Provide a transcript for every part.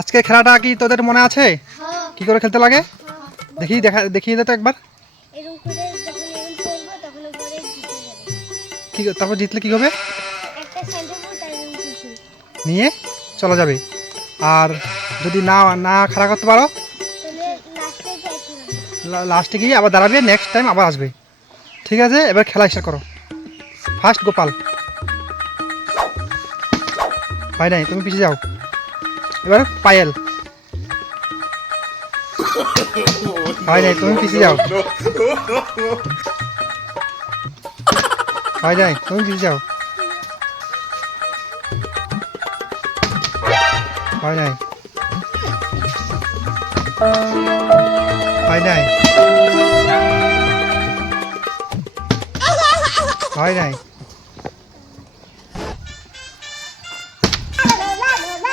আজকে খেলাটা কি তোদের মনে আছে? কি করে খেলতে লাগে দেখিয়ে দে তো একবার। কি তারপর জিতলে কি হবে? নিয়ে চলে যাবে। আর যদি না না খেলা করতে পারো লাস্টে গিয়ে আবার দাঁড়াবে, নেক্সট টাইম আবার আসবে। ঠিক আছে, এবার খেলা স্টার্ট করো। ফার্স্ট গোপাল। হয় নাই, তুমি পিছিয়ে যাও। এবার পায়েল। হয় নাই, তুমি পিছিয়ে যাও। হয় নাই, তুমি পিছিয়ে যাও। হয় নাই, হয় নাই, হয় নাই।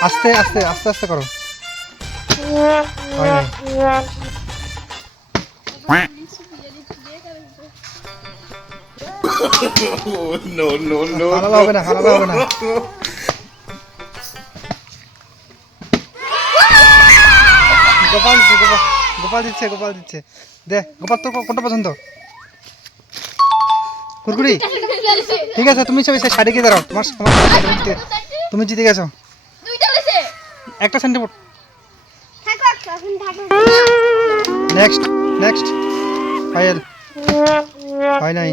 আস্তে আস্তে আস্তে আস্তে করো। হয় নাই। হালালে হবে না, হালালে হবে না। গোপাল দিচ্ছে, গোপাল দিচ্ছে, গোপাল দিচ্ছে। দে গোপাল, তো কোনটা পছন্দ? কুরকুরি। ঠিক আছে, তুমি সবাই সাইডে গিয়ে দাঁড়াও। তুমি জিতে গেছো। একটা সেন্টিমিটার। Next next Payel. হয় নাই।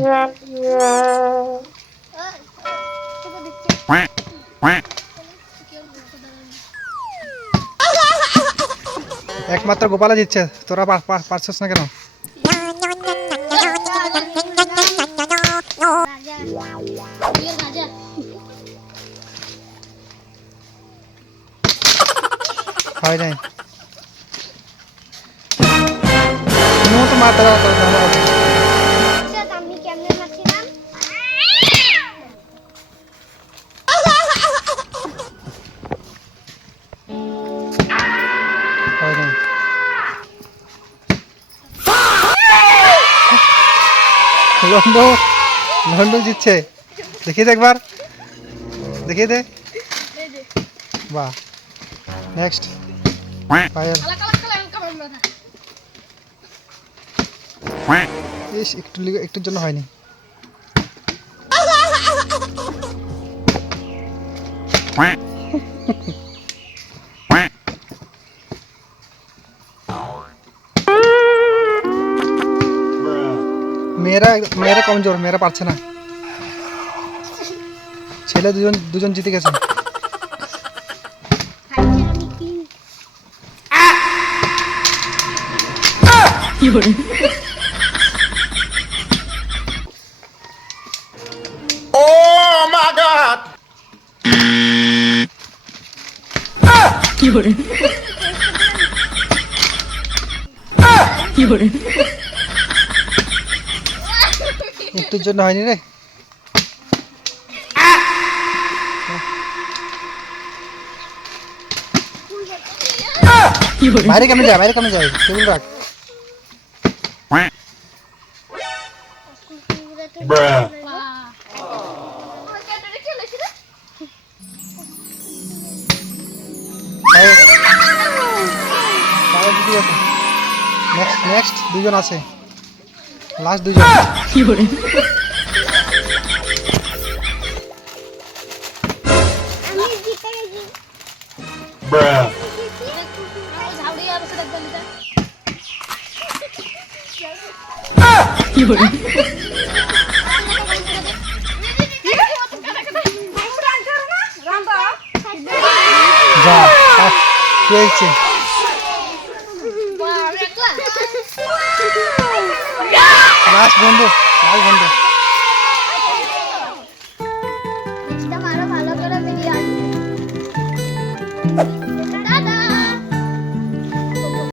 একমাত্র গোপালে জিতছে, তোরা পারছিস না কেন? হয় নাই। তুমি তো মারতে দাও। লন্ডন, লন্ডন জিতছে। দেখিয়ে দে একবার, দেখিয়ে দে। বাহ। নেক্সট পায়েল। ইস, একটুর জন্য হয়নি। মেয়েরা মেয়েরা কমজোর, মেয়েরা পারছে না। ছেলে দুজন জিতে গেছে। একটুর জন্য হয়নি রে। বাইরে কেমন যায়, বাইরে কেমন যায়, টেবিল রাখ। নেক্সট নেক্সট দুজন আছে, লাস্ট দুজন। যা পেয়েছে। লাস্ট বন্ধু, লাস্ট বন্ধু।